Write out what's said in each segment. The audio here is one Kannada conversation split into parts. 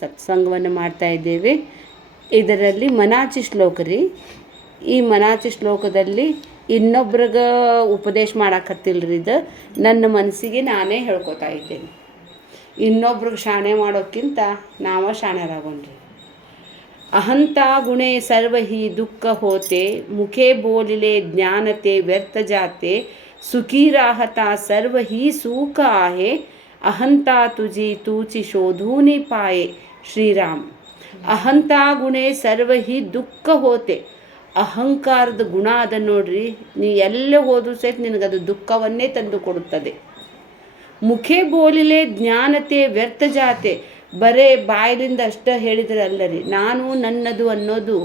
ಸತ್ಸಂಗವನ್ನು ಮಾಡ್ತಾ ಇದ್ದೇವೆ. ಇದರಲ್ಲಿ ಮನಾಚಿ ಶ್ಲೋಕ ರೀ. ಈ ಮನಾಚಿ ಶ್ಲೋಕದಲ್ಲಿ ಇನ್ನೊಬ್ರಿಗೆ ಉಪದೇಶ ಮಾಡಾಕತ್ತಿಲ್ರಿ. ಇದು ನನ್ನ ಮನಸ್ಸಿಗೆ ನಾನೇ ಹೇಳ್ಕೊತಾ ಇದ್ದೇನೆ. ಇನ್ನೊಬ್ರಿಗೆ ಶಾಣೆ ಮಾಡೋಕ್ಕಿಂತ ನಾವೇ ಶಾಣ್ಯರಾಗೋಣ್ರಿ. ಅಹಂತಾ ಗುಣೆ ಸರ್ವ ಹಿ ದುಃಖ ಹೋತೆ, ಮುಖೇ ಬೋಲಿಲೆ ಜ್ಞಾನತೆ ವ್ಯರ್ಥ ಜಾತೆ, ಸುಖಿ ರಾಹತ ಸರ್ವ ಹಿ ಸೂಖ आहे, ಅಹಂತಾ ತುಜಿ ತೂಚಿ ಶೋಧೂನಿ ಪಾಯೆ. ಶ್ರೀರಾಮ್. ಅಹಂತಾ ಗುಣೆ ಸರ್ವ ಹಿ ದುಃಖ ಹೋತೆ. ಅಹಂಕಾರದ ಗುಣ ಅದ ನೋಡ್ರಿ, ನೀ ಎಲ್ಲೇ ಹೋದ್ರೂ ಸಹಿತ ನಿನಗದು ದುಃಖವನ್ನೇ ತಂದು ಕೊಡುತ್ತದೆ. ಮುಖೇ ಬೋಲಿಲೆ ಜ್ಞಾನತೆ ವ್ಯರ್ಥ ಜಾತೆ. ಬರೇ ಬಾಯಿಲಿಂದ ಅಷ್ಟ ಹೇಳಿದರೆ ಅಲ್ಲರಿ, ನಾನು ನನ್ನದು ಅನ್ನೋದು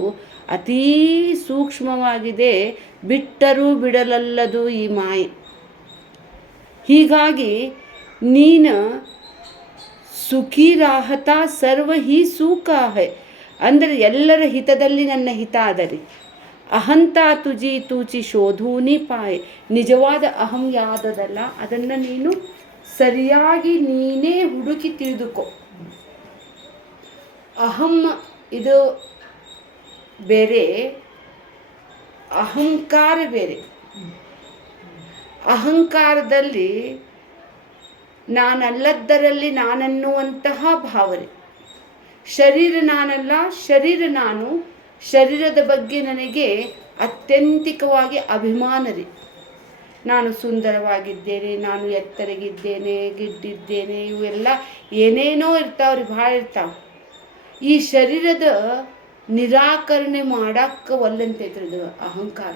ಅತೀ ಸೂಕ್ಷ್ಮವಾಗಿದೆ, ಬಿಟ್ಟರೂ ಬಿಡಲಲ್ಲದು ಈ ಮಾಯೆ. ಹೀಗಾಗಿ ನೀನು ಸುಖಿ ರಾಹತ ಸರ್ವ ಹಿ ಸೂಖ ಹೈ ಅಂದರೆ ಎಲ್ಲರ ಹಿತದಲ್ಲಿ ನನ್ನ ಹಿತ ಅದರಿ. ಅಹಂತಾ ತುಜಿ ತೂಚಿ ಶೋಧೂನಿ ಪಾಯೆ. ನಿಜವಾದ ಅಹಂ ಯಾವುದಲ್ಲ ಅದನ್ನು ನೀನು ಸರಿಯಾಗಿ ನೀನೇ ಹುಡುಕಿ ತಿಳಿದುಕೋ. ಅಹಂ ಇದು ಬೇರೆ, ಅಹಂಕಾರ ಬೇರೆ. ಅಹಂಕಾರದಲ್ಲಿ ನಾನಲ್ಲದ್ದರಲ್ಲಿ ನಾನನ್ನುವಂತಹ ಭಾವನೆ. ಶರೀರ ನಾನಲ್ಲ, ಶರೀರ ನಾನು. ಶರೀರದ ಬಗ್ಗೆ ನನಗೆ ಅತ್ಯಂತಿಕವಾಗಿ ಅಭಿಮಾನ ರೀ. ನಾನು ಸುಂದರವಾಗಿದ್ದೇನೆ, ನಾನು ಎತ್ತರಗಿದ್ದೇನೆ, ಗಿಡ್ಡಿದ್ದೇನೆ, ಇವೆಲ್ಲ ಏನೇನೋ ಇರ್ತಾವ್ರಿ, ಭಾಳ ಇರ್ತಾವೆ. ಈ ಶರೀರದ ನಿರಾಕರಣೆ ಮಾಡಕ್ಕೆ ಒಲ್ಲಂತೈತ್ರಿ ಇದು ಅಹಂಕಾರ.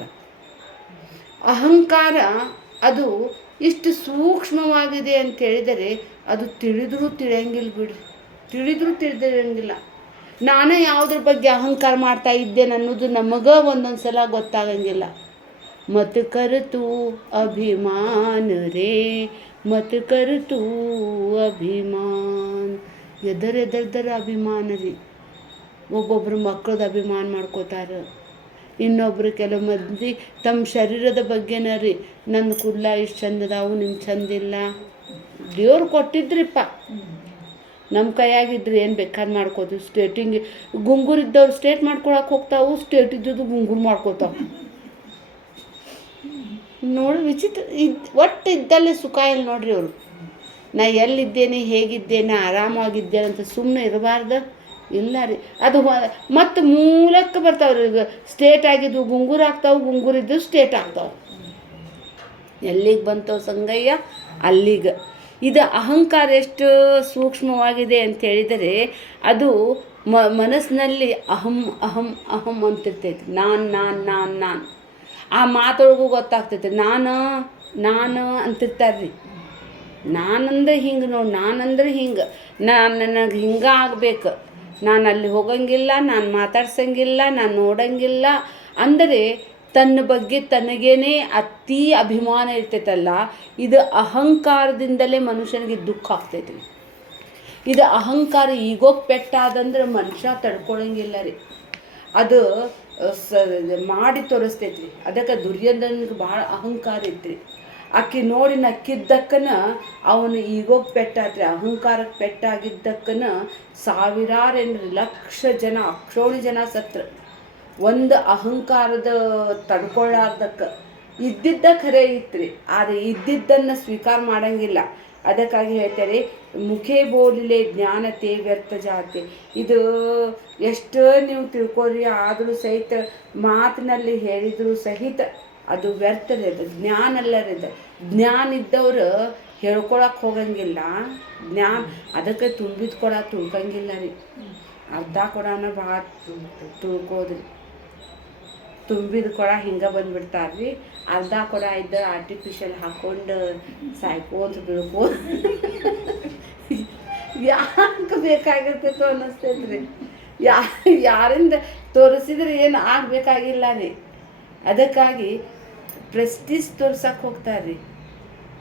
ಅಹಂಕಾರ ಅದು ಇಷ್ಟು ಸೂಕ್ಷ್ಮವಾಗಿದೆ ಅಂತ ಹೇಳಿದರೆ ಅದು ತಿಳಿದ್ರೂ ತಿಳಿಯಂಗಿಲ್ಲ ಬಿಡ್ರಿ. ತಿಳಿದ್ರೂ ತಿಳಿದಿರಂಗಿಲ್ಲ. ನಾನೇ ಯಾವುದ್ರ ಬಗ್ಗೆ ಅಹಂಕಾರ ಮಾಡ್ತಾ ಇದ್ದೇನೆ ಅನ್ನೋದು ನಮಗೆ ಒಂದೊಂದು ಸಲ ಗೊತ್ತಾಗಂಗಿಲ್ಲ. ಮತ್ ಕರ್ತು ಅಭಿಮಾನ ರೇ, ಮತ್ ಕರ್ತು ಅಭಿಮಾನ. ಎದರೆದರ ಅಭಿಮಾನ ರೀ. ಒಬ್ಬೊಬ್ರು ಮಕ್ಕಳದ ಅಭಿಮಾನ ಮಾಡ್ಕೋತಾರೆ. ಇನ್ನೊಬ್ರು ಕೆಲವು ಮಂದಿ ತಮ್ಮ ಶರೀರದ ಬಗ್ಗೆನ ರೀ, ನನ್ನ ಕೂದಲ ಇಷ್ಟು ಚಂದದಾವು, ನಿಮ್ಮ ಚಂದಿಲ್ಲ. ದೇವ್ರು ಕೊಟ್ಟಿದ್ರಿಪ್ಪ, ನಮ್ಮ ಕೈಯಾಗಿದ್ರಿ ಏನು ಬೇಕಾದ್ರೆ ಮಾಡ್ಕೋತೀವಿ. ಸ್ಟೇಟಿಂಗ್ ಗುಂಗುರಿದ್ದವ್ರು ಸ್ಟೇಟ್ ಮಾಡ್ಕೊಳಕ್ಕೆ ಹೋಗ್ತಾವು, ಸ್ಟೇಟ್ ಇದ್ದದ್ದು ಗುಂಗುರು ಮಾಡ್ಕೋತಾವೆ. ನೋಡಿ ವಿಚಿತ್ರ. ಒಟ್ಟು ಇದ್ದಲ್ಲೇ ಸುಖ ಇಲ್ಲ ನೋಡ್ರಿ ಅವರು. ನಾ ಎಲ್ಲಿದ್ದೇನೆ, ಹೇಗಿದ್ದೇನೆ, ಆರಾಮಾಗಿದ್ದೇನೆ ಅಂತ ಸುಮ್ಮನೆ ಇರಬಾರ್ದು. ಇಲ್ಲ ರೀ, ಅದು ಮತ್ತು ಮೂಲಕ್ಕೆ ಬರ್ತಾವ್ರಿ. ಈಗ ಸ್ಟೇಟ್ ಆಗಿದ್ದು ಗುಂಗುರು ಆಗ್ತಾವೆ, ಗುಂಗುರಿದ್ದು ಸ್ಟೇಟ್ ಆಗ್ತಾವೆ. ಎಲ್ಲಿಗೆ ಬಂತವ ಸಂಗಯ್ಯ ಅಲ್ಲಿಗೆ. ಇದು ಅಹಂಕಾರ ಎಷ್ಟು ಸೂಕ್ಷ್ಮವಾಗಿದೆ ಅಂತ ಹೇಳಿದರೆ ಅದು ಮನಸ್ಸಿನಲ್ಲಿ ಅಹಂ ಅಹಂ ಅಹಂ ಅಂತಿರ್ತೈತಿ. ನಾನು ಆ ಮಾತೊಳಗೂ ಗೊತ್ತಾಗ್ತೈತೆ. ನಾನು ಅಂತಿರ್ತಾರ್ರಿ. ನಾನಂದ್ರೆ ಹಿಂಗೆ ನೋಡಿ, ನಾನಂದ್ರೆ ಹಿಂಗೆ, ನನಗೆ ಹಿಂಗೆ ಆಗಬೇಕು, ನಾನು ಅಲ್ಲಿ ಹೋಗಂಗಿಲ್ಲ, ನಾನು ಮಾತಾಡ್ಸಂಗಿಲ್ಲ, ನಾನು ನೋಡಂಗಿಲ್ಲ ಅಂದರೆ ತನ್ನ ಬಗ್ಗೆ ತನಗೇನೆ ಅತೀ ಅಭಿಮಾನ ಇರ್ತೈತಲ್ಲ. ಇದು ಅಹಂಕಾರದಿಂದಲೇ ಮನುಷ್ಯನಿಗೆ ದುಃಖ ಆಗ್ತೈತಿ. ಇದು ಅಹಂಕಾರ ಈಗೋಗಿ ಪೆಟ್ಟಾದಂದ್ರೆ ಮನುಷ್ಯ ತಡ್ಕೊಳಂಗಿಲ್ಲ ರೀ. ಅದು ಮಾಡಿ ತೋರಿಸ್ತೈತ್ರಿ. ಅದಕ್ಕೆ ದುರ್ಯೋಧನಿಗೆ ಭಾಳ ಅಹಂಕಾರ ಐತ್ರಿ. ಆಕಿ ನೋಡಿ ನಕ್ಕಿದ್ದಕ್ಕನ ಅವನು ಈಗೋಗಿ ಪೆಟ್ಟಾತ್ರಿ. ಅಹಂಕಾರಕ್ಕೆ ಪೆಟ್ಟಾಗಿದ್ದಕ್ಕನ ಸಾವಿರಾರೇನ್ರಿ ಲಕ್ಷ ಜನ, ಅಕ್ಷೋಣಿ ಜನ ಸತ್ರ. ಒಂದು ಅಹಂಕಾರದ ತಡ್ಕೊಳ್ಳಾರ್ದಕ್ಕೆ. ಇದ್ದಿದ್ದ ಖರೆ ಇತ್ರಿ, ಆದರೆ ಇದ್ದಿದ್ದನ್ನು ಸ್ವೀಕಾರ ಮಾಡಂಗಿಲ್ಲ. ಅದಕ್ಕಾಗಿ ಹೇಳ್ತಾರೆ, ಮುಖೇ ಬೋಲಿಲೆ ಜ್ಞಾನತೆ ವ್ಯರ್ಥ ಜಾತೆ. ಇದು ಎಷ್ಟು ನೀವು ತಿಳ್ಕೊರಿ, ಆದರೂ ಸಹಿತ ಮಾತಿನಲ್ಲಿ ಹೇಳಿದರೂ ಸಹಿತ ಅದು ವ್ಯರ್ಥರೇ. ಅದು ಜ್ಞಾನ ಅಲ್ಲರಿದ. ಜ್ಞಾನ ಇದ್ದವ್ರು ಹೇಳ್ಕೊಳಕ್ಕೆ ಹೋಗಂಗಿಲ್ಲ. ಜ್ಞಾನ ಅದಕ್ಕೆ ತುಂಬಿದ ಕೊಡ ತುಳ್ಕಂಗಿಲ್ಲ ರೀ. ಅರ್ಧ ಕೊಡನ ಭಾಳ ತುಳ್ಕೋದ್ರಿ. ತುಂಬಿದ ಕೊಡ ಹಿಂಗೆ ಬಂದುಬಿಡ್ತಾರ್ರಿ. ಅರ್ಧ ಕೊಡ ಇದ್ದ ಆರ್ಟಿಫಿಷಿಯಲ್ ಹಾಕ್ಕೊಂಡು ಸಾಯ್ಕೋದು ಬೀಳ್ಕೋದು ಯಾಕೆ ಬೇಕಾಗಿರ್ತೈತೋ ಅನ್ನಿಸ್ತೈತ್ರಿ. ಯಾರಿಂದ ತೋರಿಸಿದ್ರೆ ಏನು ಆಗಬೇಕಾಗಿಲ್ಲ ರೀ. ಅದಕ್ಕಾಗಿ ಪ್ರೆಸ್ಟೀಜ್ ತೋರ್ಸಕ್ಕೆ ಹೋಗ್ತಾರ್ರಿ.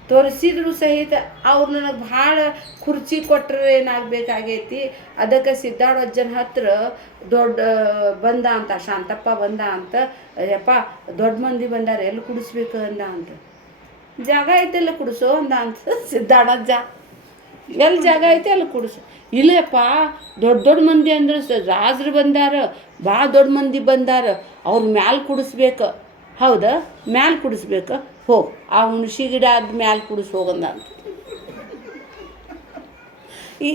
ತೋರಿಸಿದ್ರು ಸಹಿತ ಅವ್ರು ನನಗೆ ಭಾಳ ಕುರ್ಚಿ ಕೊಟ್ಟರೆ ಏನಾಗಬೇಕಾಗೈತಿ. ಅದಕ್ಕೆ ಸಿದ್ದಾಡಜ್ಜನ ಹತ್ರ ದೊಡ್ಡ ಬಂದ ಅಂತ, ಶಾಂತಪ್ಪ ಬಂದ ಅಂತ, ಯಪ್ಪ ದೊಡ್ಡ ಮಂದಿ ಬಂದಾರ, ಎಲ್ಲಿ ಕುಡಿಸ್ಬೇಕು ಅಂದ ಅಂತ. ಜಾಗ ಐತೆಲ್ಲ ಕುಡಿಸೋ ಅಂದ ಅಂತ ಸಿದ್ದಾಡಜ್ಜ. ಎಲ್ಲಿ ಜಾಗ ಐತೆ ಅಲ್ಲಿ ಕುಡಿಸ್. ಇಲ್ಲಪ್ಪ ದೊಡ್ಡ ದೊಡ್ಡ ಮಂದಿ ಅಂದ್ರೆ ರಾಜರು ಬಂದಾರ, ಭಾಳ ದೊಡ್ಡ ಮಂದಿ ಬಂದಾರ, ಅವ್ರ ಮ್ಯಾಲೆ ಕುಡಿಸ್ಬೇಕು. ಹೌದಾ, ಮ್ಯಾಲೆ ಕುಡಿಸ್ಬೇಕು, ಹೋಗಿ ಆ ಹುಣಸಿ ಗಿಡ ಆದ ಮ್ಯಾಲೆ ಕುಡಿಸ್ ಹೋಗಂದ ಅಂತ. ಈ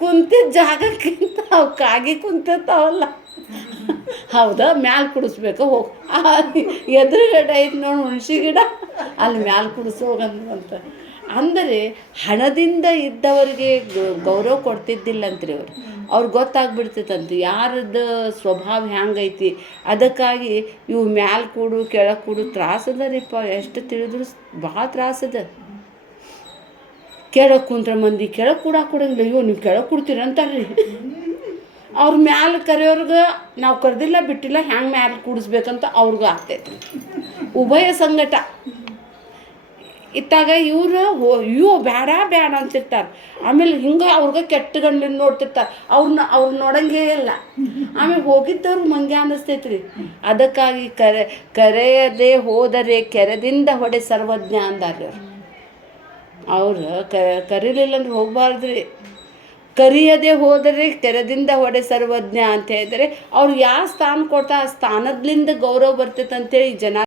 ಕುಂತಿದ್ದ ಜಾಗಕ್ಕಿಂತ ಅವು ಕಾಗಿ ಕುಂತಿರ್ತಾವಲ್ಲ, ಹೌದಾ, ಮ್ಯಾಲೆ ಕುಡಿಸ್ಬೇಕು, ಹೋಗಿ ಎದುರುಗಡೆ ಐತೆ ನೋಡಿ ಹುಣಸಿ ಗಿಡ, ಅಲ್ಲಿ ಮ್ಯಾಲೆ ಕುಡಿಸ್ ಹೋಗಂತ. ಅಂದರೆ ಹಣದಿಂದ ಇದ್ದವರಿಗೆ ಗೌರವ ಕೊಡ್ತಿದ್ದಿಲ್ಲಂತ್ರಿ ಅವ್ರಿಗೆ ಗೊತ್ತಾಗ್ಬಿಡ್ತೈತಂತೆ ಯಾರದ್ದು ಸ್ವಭಾವ ಹೆಂಗೈತಿ. ಅದಕ್ಕಾಗಿ ಇವು ಮ್ಯಾಲೆ ಕೂಡು ಕೆಳಗೆ ಕೂಡು ತ್ರಾಸದ ರೀಪ್ಪ, ಎಷ್ಟು ತಿಳಿದ್ರು ಭಾಳ ತ್ರಾಸದ. ಕೆಳಗೆ ಕುಂತ್ರ ಮಂದಿ ಕೆಳಗೆ ಕೊಡಂಗಿಲ್ಲ, ಅಯ್ಯೋ ನೀವು ಕೆಳಗೆ ಕೊಡ್ತೀರ ಅಂತಾರ್ರಿ. ಅವ್ರ ಮ್ಯಾಲೆ ಕರೆಯೋರ್ಗೆ ನಾವು ಕರೆದಿಲ್ಲ ಬಿಟ್ಟಿಲ್ಲ, ಹ್ಯಾಂಗೆ ಮ್ಯಾಲೆ ಕೂಡಿಸ್ಬೇಕಂತ ಅವ್ರಿಗೂ ಆಗ್ತೈತಿ. ಉಭಯ ಸಂಗಟ ಇತ್ತಾಗ ಇವ್ರು ಅಯ್ಯೋ ಬೇಡ ಬೇಡ ಅಂತಿರ್ತಾರೆ. ಆಮೇಲೆ ಹಿಂಗೆ ಅವ್ರಿಗೆ ಕೆಟ್ಟ ಗಂಡಿನ ನೋಡ್ತಿರ್ತಾರೆ, ಅವ್ರು ನೋಡಂಗೇ ಇಲ್ಲ. ಆಮೇಲೆ ಹೋಗಿದ್ದವ್ರು ಮಂಗೆ ಅನ್ನಿಸ್ತೈತಿ ರೀ. ಅದಕ್ಕಾಗಿ ಕರೆಯದೆ ಹೋದರೆ ಕೆರೆದಿಂದ ಹೊಡೆ ಸರ್ವಜ್ಞ ಅಂದಾರ್ರಿ ಅವ್ರು ಕರೀಲಿಲ್ಲ ಅಂದ್ರೆ ಹೋಗ್ಬಾರ್ದ್ರಿ. ಕರಿಯದೆ ಹೋದರೆ ಕೆರೆದಿಂದ ಹೊಡೆ ಸರ್ವಜ್ಞ ಅಂತ ಹೇಳಿದರೆ ಅವ್ರು ಯಾವ ಸ್ಥಾನ ಕೊಡ್ತಾ ಆ ಸ್ಥಾನದ್ಲಿಂದ ಗೌರವ ಬರ್ತೈತೆ ಅಂತೇಳಿ ಜನ